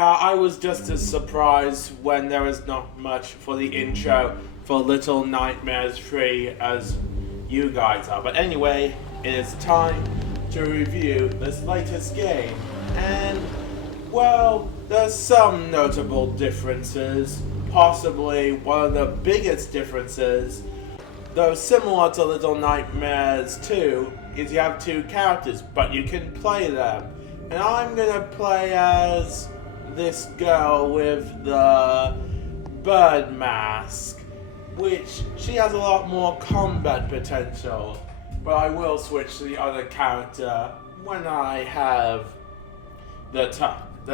Yeah, I was just as surprised when there was not much for the intro for Little Nightmares 3 as you guys are. But anyway, it is time to review this latest game. And, well, there's some notable differences. Possibly one of the biggest differences, though similar to Little Nightmares 2, is you have two characters, but you can play them. And I'm gonna play as this girl with the bird mask, which she has a lot more combat potential, but I will switch to the other character when I have the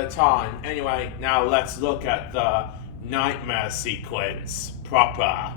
time. Anyway, now let's look at the nightmare sequence proper.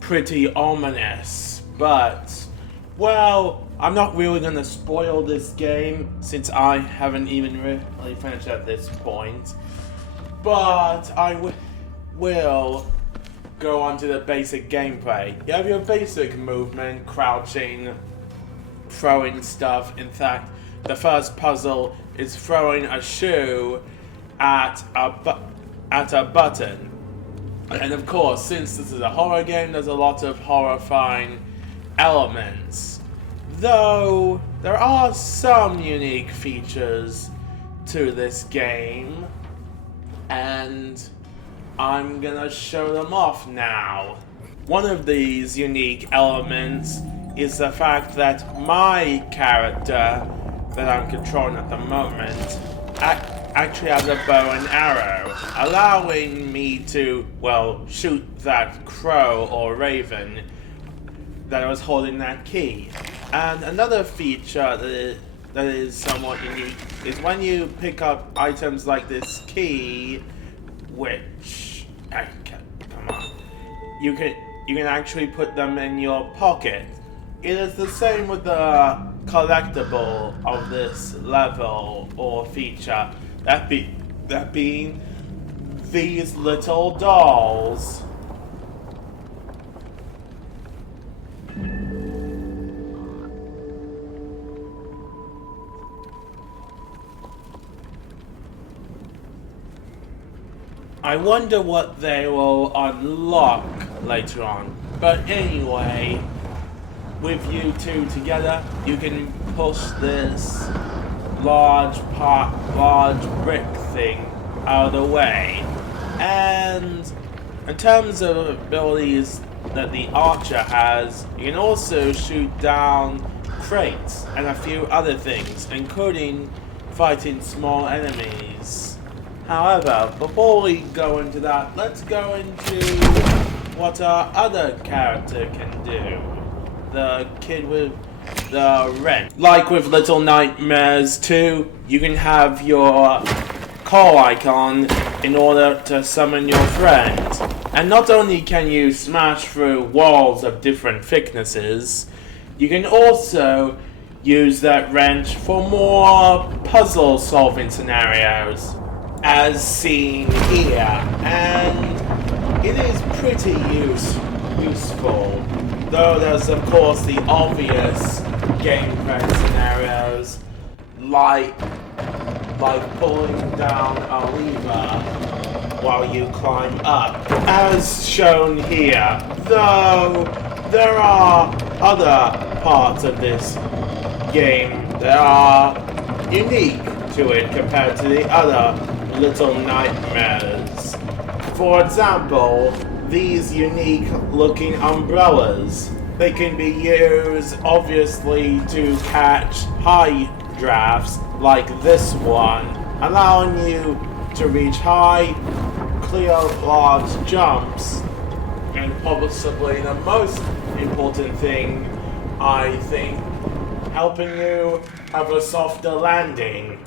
Pretty ominous, but, well, I'm not really gonna spoil this game since I haven't even really finished at this point, but I will go on to the basic gameplay. You have your basic movement, crouching, throwing stuff. In fact, the first puzzle is throwing a shoe at a button. And of course, since this is a horror game, there's a lot of horrifying elements. Though, there are some unique features to this game, and I'm gonna show them off now. One of these unique elements is the fact that my character that I'm controlling at the moment actually has a bow and arrow, allowing me to, well, shoot that crow or raven that was holding that key. And another feature that is somewhat unique is when you pick up items like this key, which, come on, you can actually put them in your pocket. It is the same with the collectible of this level or feature. That being these little dolls. I wonder what they will unlock later on. But anyway, with you two together, you can push this large brick thing out of the way. And in terms of abilities that the archer has, you can also shoot down crates and a few other things, including fighting small enemies. However, before we go into that, let's go into what our other character can do. The kid with the wrench. Like with Little Nightmares 2, you can have your call icon in order to summon your friend. And not only can you smash through walls of different thicknesses, you can also use that wrench for more puzzle solving scenarios, as seen here. And it is pretty useful. Though there's of course the obvious gameplay scenarios, like pulling down a lever while you climb up, as shown here. Though there are other parts of this game that are unique to it compared to the other Little Nightmares. For example, these unique looking umbrellas. They can be used obviously to catch high drafts like this one, allowing you to reach high, clear large jumps, and possibly the most important thing, I think, helping you have a softer landing.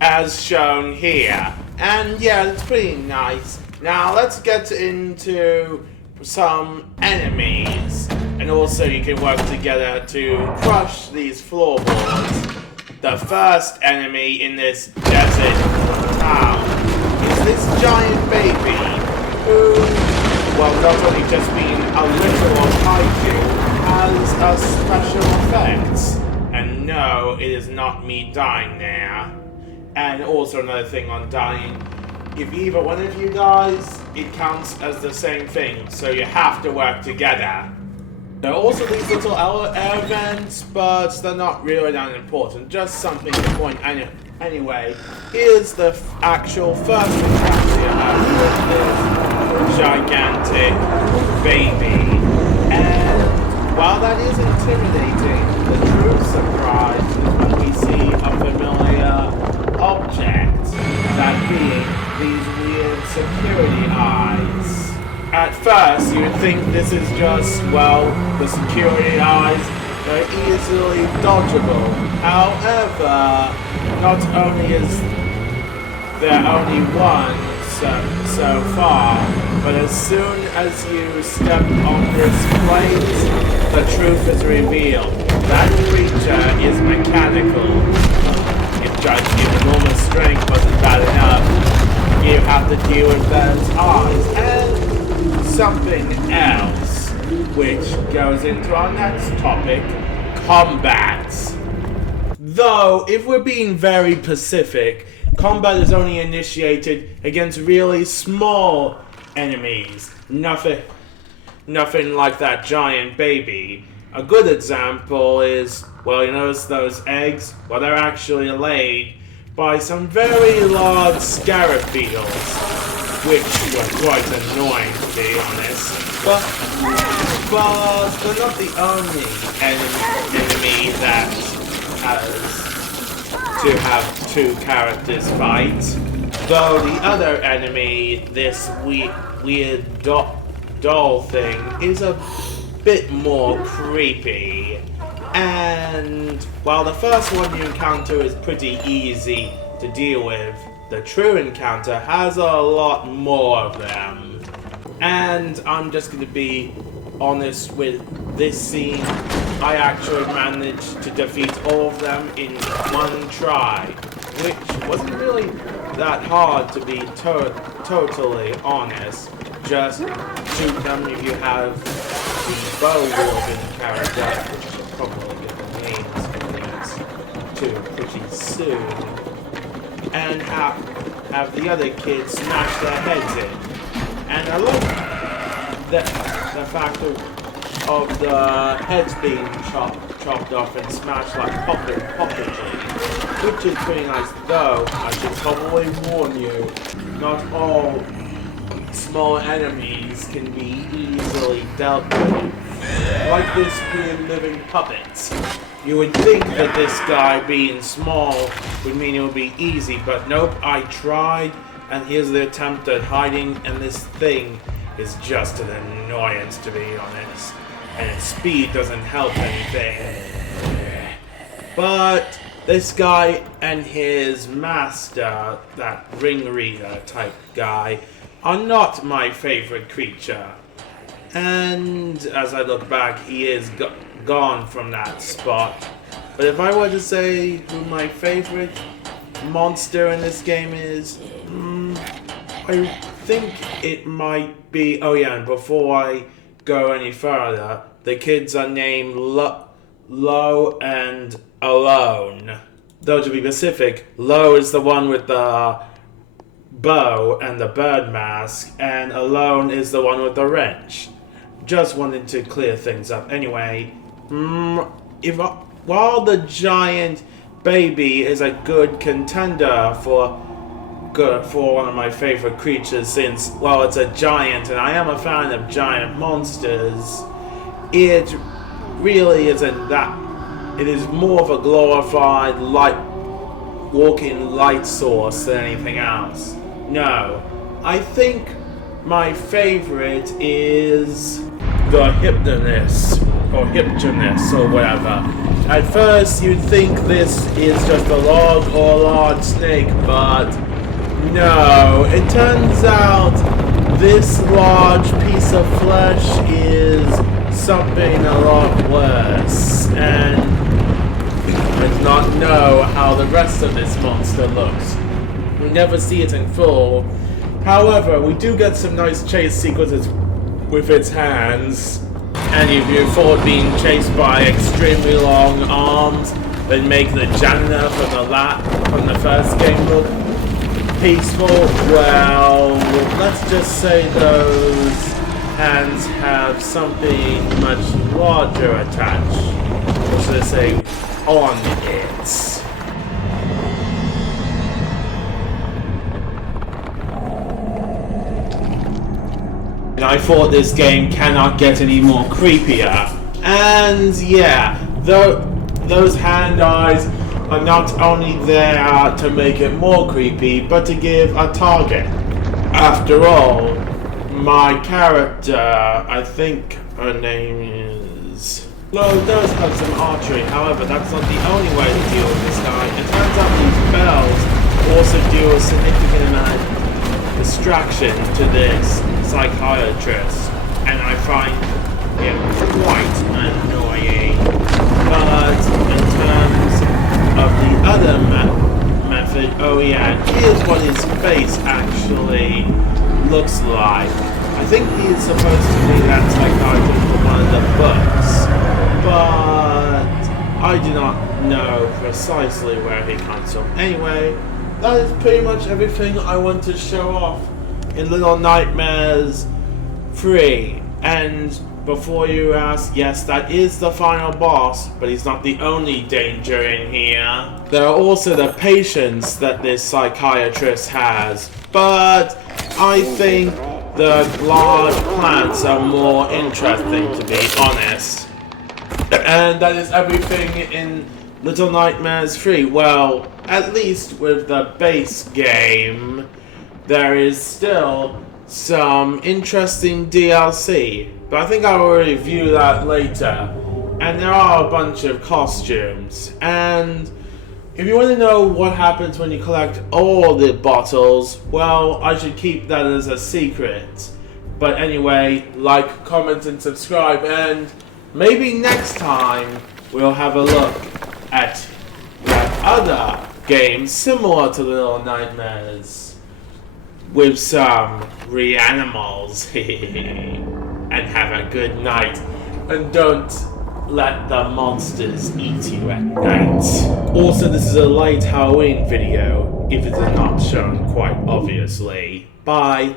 As shown here. And yeah, it's pretty nice. Now let's get into some enemies. And also you can work together to crush these floorboards. The first enemy in this desert town is this giant baby who, well, not only just being a literal kaiju, has a special effects. And no, it is not me dying there. And also another thing on dying, if either one of you dies, it counts as the same thing, so you have to work together. There are also these little air vents, but they're not really that important, just something to point anyway. Here's the actual first attack you have with this gigantic baby. And while that is intimidating, the true surprise is when we see a familiar object, that being these weird security eyes. At first, you would think this is just, well, the security eyes are easily dodgeable. However, not only is there only one so far, but as soon as you step on this plate, the truth is revealed. That creature is mechanical. If enormous strength wasn't bad enough, you have to deal with those eyes. And something else, which goes into our next topic, combat. Though, if we're being very specific, combat is only initiated against really small enemies. Nothing like that giant baby. A good example is, well, you notice those eggs? Well, they're actually laid by some very large scarab beetles, which were quite annoying, to be honest. But they're not the only enemy that has to have two characters fight. Though the other enemy, this weird doll thing, is a bit more creepy. And while the first one you encounter is pretty easy to deal with, the true encounter has a lot more of them. And I'm just going to be honest with this scene. I actually managed to defeat all of them in one try, which wasn't really that hard, to be totally honest. Just shoot them if you have the bow wielding character, which will probably get the names of these two pretty soon, and have the other kids smash their heads in. And I love the fact of the heads being chopped off and smashed like poppetry, which is pretty nice. Though I should probably warn you, not all small enemies can be easily dealt with, like this weird living puppet. You would think that this guy being small would mean it would be easy, but nope, I tried, and here's the attempt at hiding, and this thing is just an annoyance, to be honest. And its speed doesn't help anything. But this guy and his master, that ringleader type guy, are not my favorite creature. And as I look back, he is gone from that spot. But if I were to say who my favorite monster in this game is, I think it might be... Oh yeah, and before I go any further, the kids are named Lo and Alone. Though to be specific, Lo is the one with the bow and the bird mask, and Alone is the one with the wrench. just wanted to clear things up. Anyway, while the giant baby is a good contender for one of my favorite creatures, since, well, it's a giant and I am a fan of giant monsters, it really isn't that. It is more of a glorified walking light source than anything else. No, I think my favorite is the Hypnonus, or Hypnonus, or whatever. At first, you'd think this is just a log or a large snake, but no. It turns out this large piece of flesh is something a lot worse, and I do not know how the rest of this monster looks. We never see it in full. However, we do get some nice chase sequences with its hands. Any of you thought being chased by extremely long arms would make the janitor from the first game look peaceful? Well, let's just say those hands have something much larger attached. Or should I say, on it. I thought this game cannot get any more creepier. And yeah, those hand eyes are not only there to make it more creepy, but to give a target. After all, my character, I think her name is... Flo does have some archery, however, that's not the only way to deal with this guy. It turns out these bells also do a significant amount of distraction to this psychiatrist, and I find him quite annoying. But in terms of the other method, oh yeah, here's what his face actually looks like. I think he is supposed to be that psychiatrist from one of the books, but I do not know precisely where he comes from. Anyway, that is pretty much everything I want to show off in Little Nightmares 3. And before you ask, yes, that is the final boss, but he's not the only danger in here. There are also the patients that this psychiatrist has, but I think the large plants are more interesting, to be honest. And that is everything in Little Nightmares 3. Well, at least with the base game, there is still some interesting DLC, but I think I will review that later. And there are a bunch of costumes, and if you want to know what happens when you collect all the bottles, well, I should keep that as a secret. But anyway, like, comment, and subscribe, and maybe next time we'll have a look at that other game similar to Little Nightmares with some reanimals. And have a good night. And don't let the monsters eat you at night. Also, this is a late Halloween video, if it is not shown quite obviously. Bye.